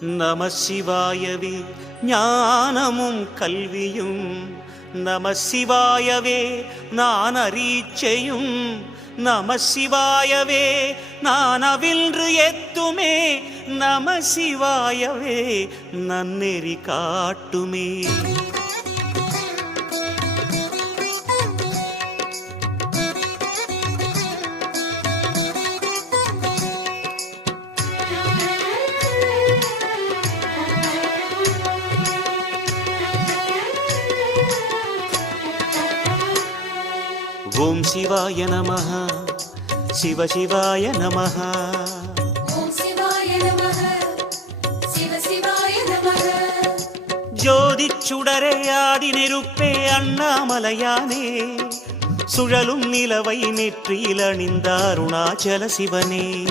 நம சிவாயவே ஞானமும் கல்வியும். நம சிவாயவே நான் அரீச்சையும் நம சிவாயவே நான் அவின்று எத்துமே நம சிவாயவே நன்னெறி காட்டுமே. சிவாய நமः சிவ சிவாய நமः ஜோதி சுடரே ஆதி நெருப்பே அண்ணாமலையானே. சுழலும் நிலவை நெற்றியில் அணிந்த அருணாச்சல சிவனே.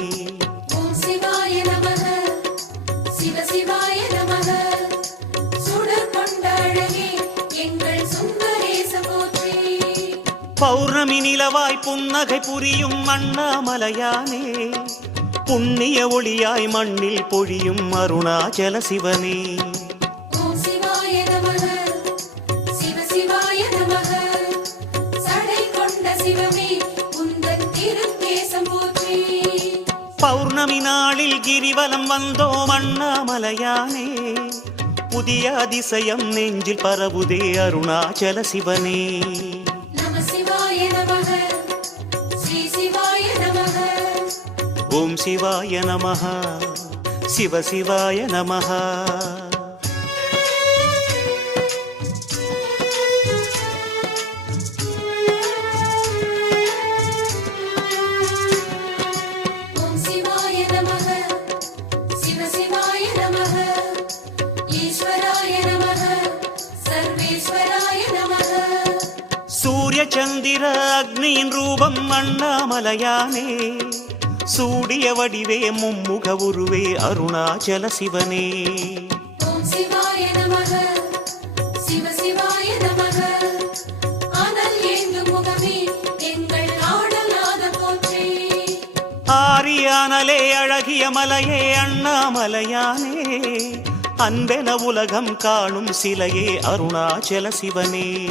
பௌர்ணமி நிலவாய் புன்னகை புரியும் அண்ணாமலையானே புண்ணிய ஒளியாய் மண்ணில் பொழியும் அருணாச்சல சிவனே. பௌர்ணமி நாளில் கிரிவலம் வந்தோம் அண்ணாமலையானே புதிய அதிசயம் நெஞ்சில் பரவுதே அருணாச்சல சிவனே. ஓம் சிவாய நமः சிவ சிவாய நமः ஓம் சிவாய நமः சிவ சிவாய நமः ஈஸ்வராய நமः சர்வேஸ்வராய நமः சூரிய சந்திர அக்னியின் ரூபம் அண்ணாமலையானே. சூடிய வடிவே மும்முக உருவே அருணாச்சல சிவனே. ஆரியானலே அழகிய மலையே அண்ணாமலையானே. அன்பென உலகம் காணும் சிலையே அருணாச்சல சிவனே.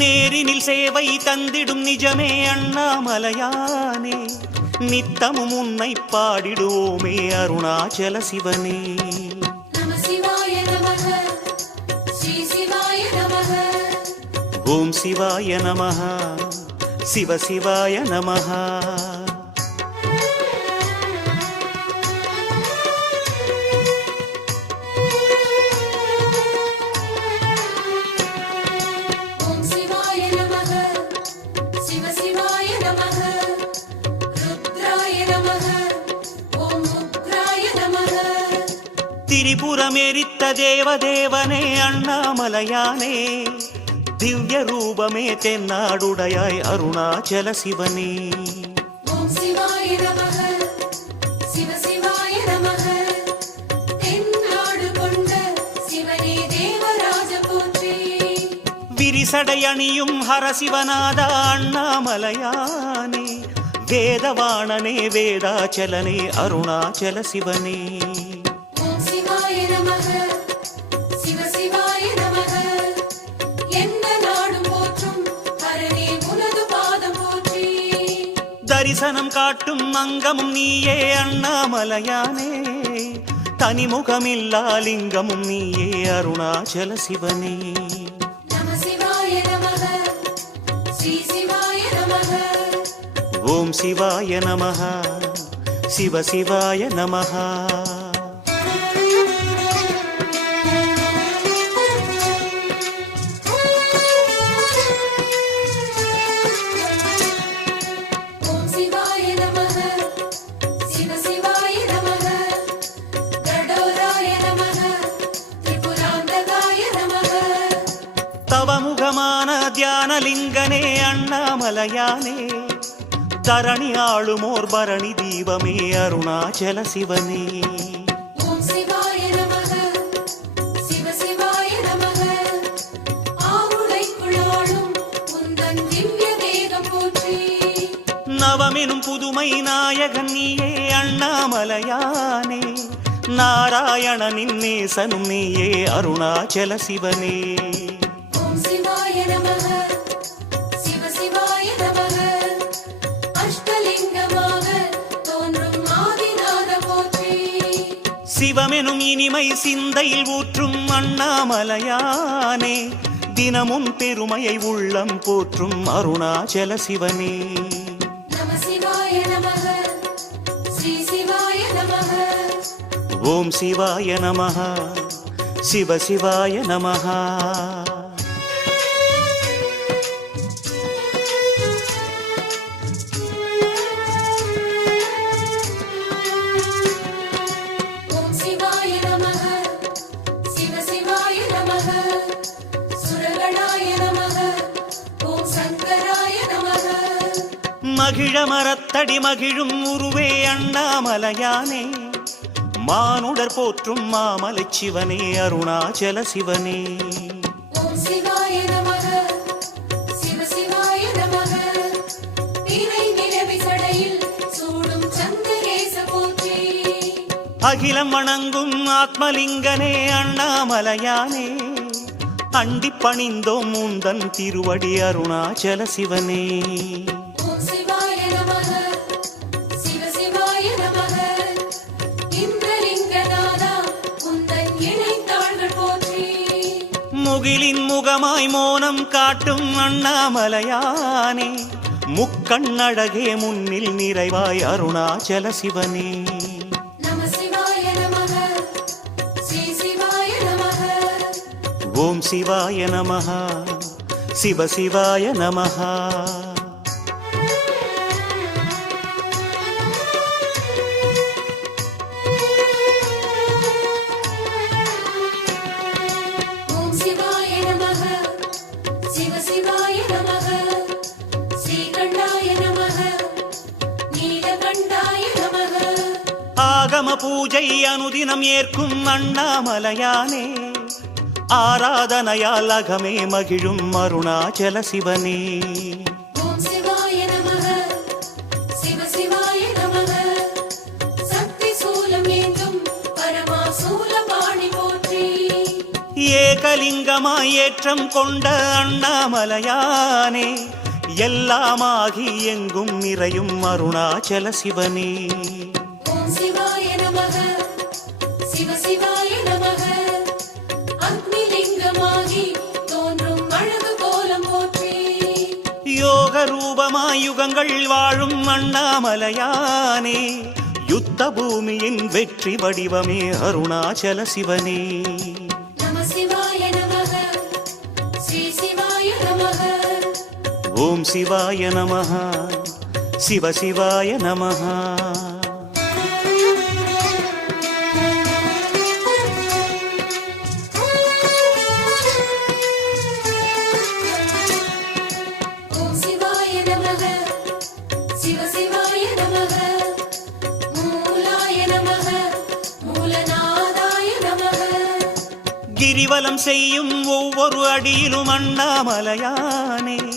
நேரினில் சேவை தந்திடும் நிஜமே அண்ணாமலையானே. நித்தமும் உன்னை பாடிடுவோமே அருணாச்சல சிவனே. ஓம் சிவாய நமः சிவ சிவாய நமः திரிபுரமெரித்த தேவதேவனே அண்ணாமலையானே. திவ்ய ரூபமே தென்னாடுடையாய் அருணாச்சல சிவனே. ஓம் சிவாய நமः சிவ சிவாய நமः தென்னாடு கொண்ட சிவனே தேவராஜ போற்றி. விரிசடை அணியும் ஹரசிவநாத அண்ணாமலையானே. வேதவாணனே வேதாச்சலனே அருணாச்சல சிவனே. தரிசனம் காட்டும் அங்கமும் நீயே அண்ணாமலையானே. தனிமுகமில்லா லிங்கமும் நீயே அருணாச்சல சிவனே. ஓம் சிவாய நமः சிவ சிவாய நமः. தவமுகமான தியானலிங்கனே அண்ணாமலையானே. தரணி ஆளுமோர் பரணி தீபமே அருணாச்சல சிவனே. நவமெனும் புதுமை நாயகன் நீயே அண்ணாமலையானே. நாராயணனின் நேசனும் நீயே அருணாச்சல சிவனே. சிவமெனும் இனிமை சிந்தையில் ஊற்றும் அண்ணாமலையானே தினமும் பெருமையை உள்ளம் போற்றும் அருணாச்சல சிவனே. ஓம் சிவாய நமः சிவ சிவாய நமः மகிழ மரத்தடி மகிழும் உருவே அண்ணாமலையானே. மானுடர் போற்றும் மாமலை சிவனே அருணாச்சல சிவனே. அகிலம் வணங்கும் ஆத்மலிங்கனே அண்ணாமலையானே. அண்டிப் பணிந்தோம் முந்தன் திருவடி அருணாச்சல சிவனே. முகிலின் முகமாய் மோனம் காட்டும் அண்ணாமலையானே. முக்கண்ணழகே முன்னில் நிறைவாய் அருணாச்சல சிவனே. ஓம் சிவாய நமः சிவ சிவாய நமः ஓம் ஆகம பூஜை அனுதினம் ஏற்கும் அண்ணாமலையானே. ஆராதனையால் அகமே மகிழும் அருணாச்சல சிவனே. பரமா ஏகலிங்கமாய் ஏற்றம் கொண்ட அண்ணாமலையானே எல்லாமாகி எங்கும் நிறையும் அருணாச்சல சிவனே. யுகங்கள் வாழும் அண்ணாமலையானே. யுத்த பூமியின் வெற்றி வடிவமே அருணாச்சல சிவனே. ஓம் சிவாய நமः சிவ சிவாய கிரிவலம் செய்யும் ஒவ்வொரு அடியிலும் அண்ணாமலையானே.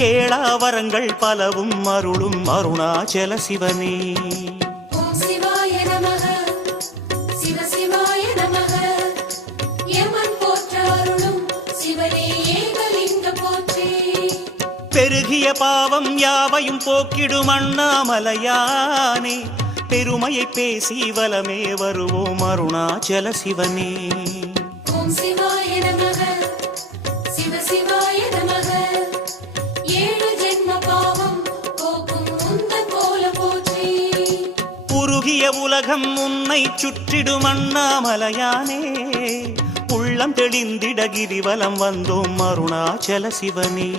கேளாவரங்கள் பலவும் அருளும் அருணாச்சல சிவனே. பெருகிய பாவம் யாவையும் போக்கிடும் அண்ணாமலையானே. பெருமையை பேசி வலமே வருவோம் அருணாச்சல சிவனே. உருகிய உலகம் உன்னை சுற்றிடும் அண்ணாமலையானே. உள்ளம் தெளிந்திட கிரிவலம் வந்தோம் அருணாச்சல சிவனே.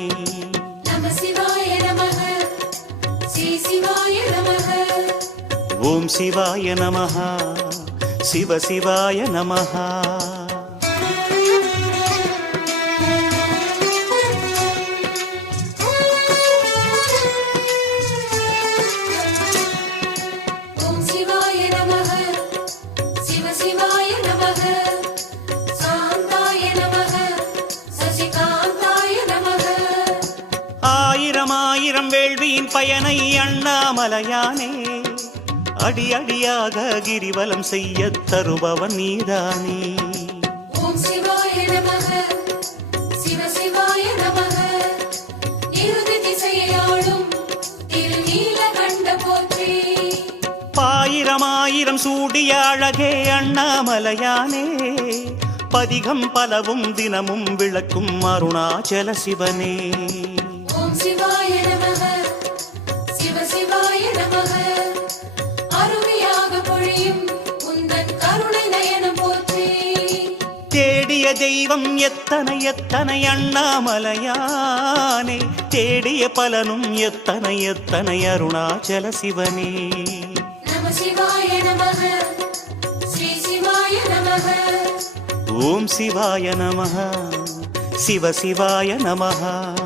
ஓம் சிவாய நமः சிவ சிவாய நமः பயனை அண்ணாமலையானே. அடி அடியாக கிரிவலம் செய்ய தருபவன் நீதானே. ஓம் சிவாய நமக சிவ சிவாய நமக. இறுதி திசையாளும் திருநீலகண்ட போற்றி. பாயிரம் ஆயிரம் சூடிய அழகே அண்ணாமலையானே. பதிகம் பலவும் தினமும் விளக்கும் அருணாச்சல சிவனே. ஓம் சிவாய தேடிய தெய்வம் எத்தனை எத்தனை அண்ணாமலையானே? தேடிய பலனும் எத்தனை எத்தனை அருணாச்சல சிவனே? ஓம் சிவாய நமः சிவ சிவாய நமः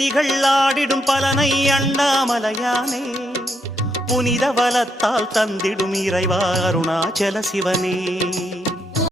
நதிகள் ஆடிடும் பலனை அண்ணாமலையானே. புனித வலத்தால் தந்திடும் இறைவா அருணாச்சல சிவனே.